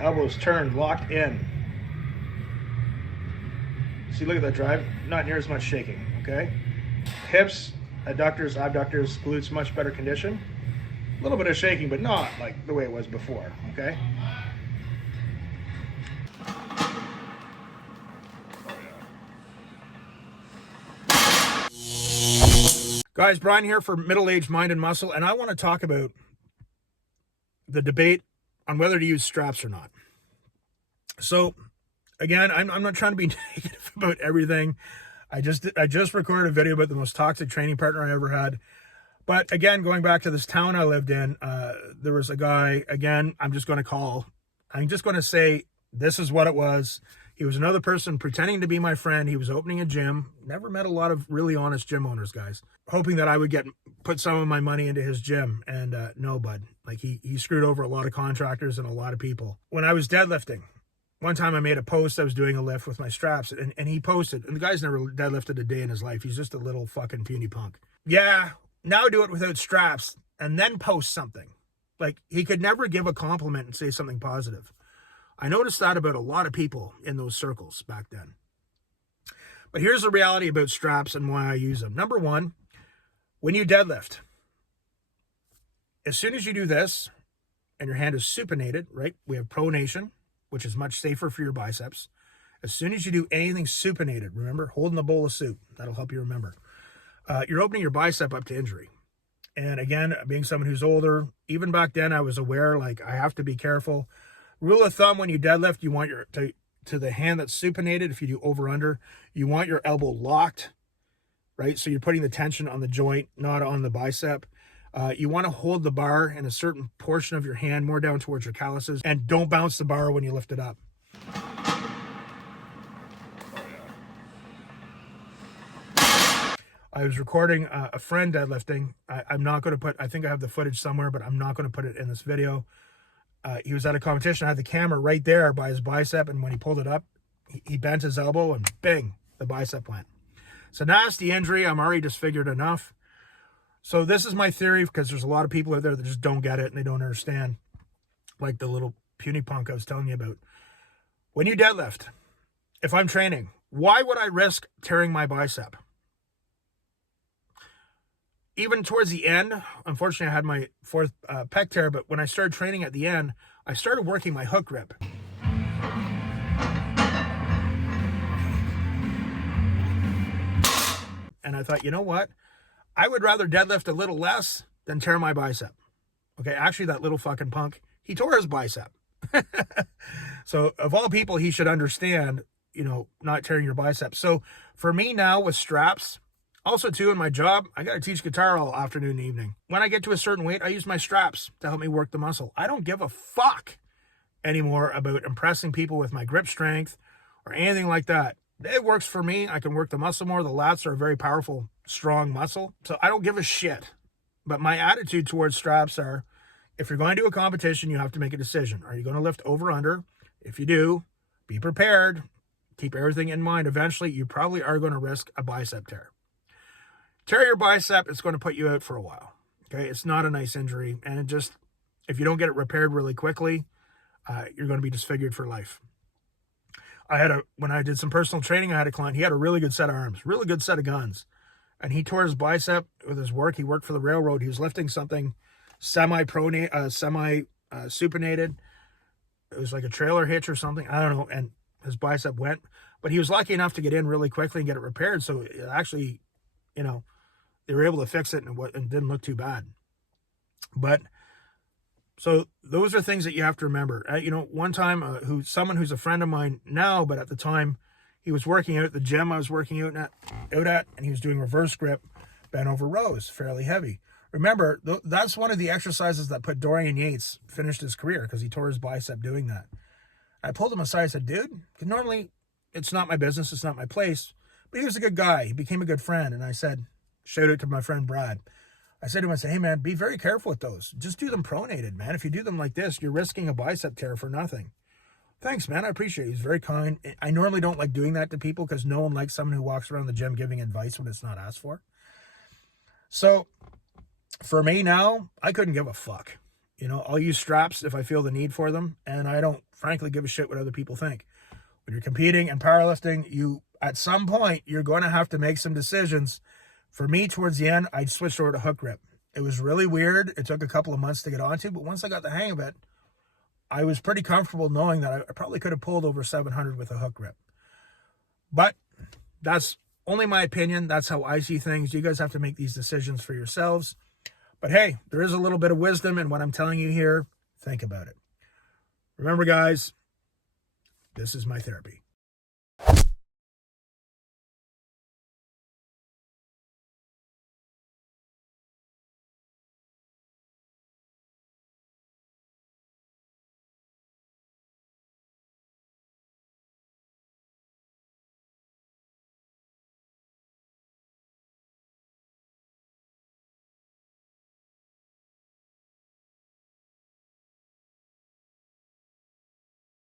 Elbows turned, locked in. See, look at that drive. Not near as much shaking, okay? Hips, adductors, abductors, glutes, much better condition. A little bit of shaking, but not like the way it was before, okay? Guys, Brian here for Middle Age Mind and Muscle, and I want to talk about the debate on whether to use straps or not. So, again, I'm not trying to be negative about everything. I just recorded a video about the most toxic training partner I ever had. But again, going back to this town I lived in, there was a guy, again, I'm just going to say this is what it was. He was another person pretending to be my friend. He was opening a gym. Never met a lot of really honest gym owners, guys. Hoping that I would put some of my money into his gym. And no, bud. Like he screwed over a lot of contractors and a lot of people. When I was deadlifting, one time I made a post. I was doing a lift with my straps. And he posted. And the guy's never deadlifted a day in his life. He's just a little fucking puny punk. Yeah, now do it without straps. And then post something. Like he could never give a compliment and say something positive. I noticed that about a lot of people in those circles back then. But here's the reality about straps and why I use them. Number one, when you deadlift, as soon as you do this and your hand is supinated, right? We have pronation, which is much safer for your biceps. As soon as you do anything supinated, remember, holding the bowl of soup, that'll help you remember. You're opening your bicep up to injury. And again, being someone who's older, even back then I was aware, like I have to be careful. Rule of thumb, when you deadlift, you want your to the hand that's supinated, if you do over-under, you want your elbow locked, right? So you're putting the tension on the joint, not on the bicep. You want to hold the bar in a certain portion of your hand, more down towards your calluses, and don't bounce the bar when you lift it up. I was recording a friend deadlifting. I'm not going to put, I think I have the footage somewhere, but I'm not going to put it in this video. He was at a competition. I had the camera right there by his bicep, and when he pulled it up, he bent his elbow, and bing, the bicep went. It's a nasty injury. I'm already disfigured enough. So this is my theory, because there's a lot of people out there that just don't get it, and they don't understand, like the little puny punk I was telling you about. When you deadlift, if I'm training, why would I risk tearing my bicep? Even towards the end, unfortunately, I had my fourth pec tear, but when I started training at the end, I started working my hook grip. And I thought, you know what? I would rather deadlift a little less than tear my bicep. Okay, actually, that little fucking punk, he tore his bicep. So, of all people, he should understand, not tearing your bicep. So, for me now with straps, also, too, in my job, I got to teach guitar all afternoon and evening. When I get to a certain weight, I use my straps to help me work the muscle. I don't give a fuck anymore about impressing people with my grip strength or anything like that. It works for me. I can work the muscle more. The lats are a very powerful, strong muscle. So I don't give a shit. But my attitude towards straps are, if you're going to do a competition, you have to make a decision. Are you going to lift over, under? If you do, be prepared. Keep everything in mind. Eventually, you probably are going to risk a bicep tear. Tear your bicep, it's going to put you out for a while. Okay, it's not a nice injury. And it just, if you don't get it repaired really quickly, you're going to be disfigured for life. When I did some personal training, I had a client, he had a really good set of arms, really good set of guns. And he tore his bicep with his work. He worked for the railroad. He was lifting something semi-supinated. It was like a trailer hitch or something. I don't know. And his bicep went. But he was lucky enough to get in really quickly and get it repaired. So it actually, they were able to fix it and it didn't look too bad. But so those are things that you have to remember. One time, someone who's a friend of mine now, but at the time he was working out at the gym I was working out at, and he was doing reverse grip, bent over rows, fairly heavy. Remember, that's one of the exercises that put Dorian Yates finished his career, because he tore his bicep doing that. I pulled him aside. I said, dude, normally it's not my business. It's not my place. But he was a good guy. He became a good friend. And I said, shout out to my friend Brad. I said to him, hey, man, be very careful with those. Just do them pronated, man. If you do them like this, you're risking a bicep tear for nothing. Thanks, man. I appreciate it. He's very kind. I normally don't like doing that to people, because no one likes someone who walks around the gym giving advice when it's not asked for. So for me now, I couldn't give a fuck. You know, I'll use straps if I feel the need for them, and I don't frankly give a shit what other people think. When you're competing and powerlifting, you at some point you're going to have to make some decisions. For me, towards the end, I switched over to hook grip. It was really weird. It took a couple of months to get onto, but once I got the hang of it, I was pretty comfortable knowing that I probably could have pulled over 700 with a hook grip. But that's only my opinion. That's how I see things. You guys have to make these decisions for yourselves. But hey, there is a little bit of wisdom in what I'm telling you here. Think about it. Remember, guys, this is my therapy.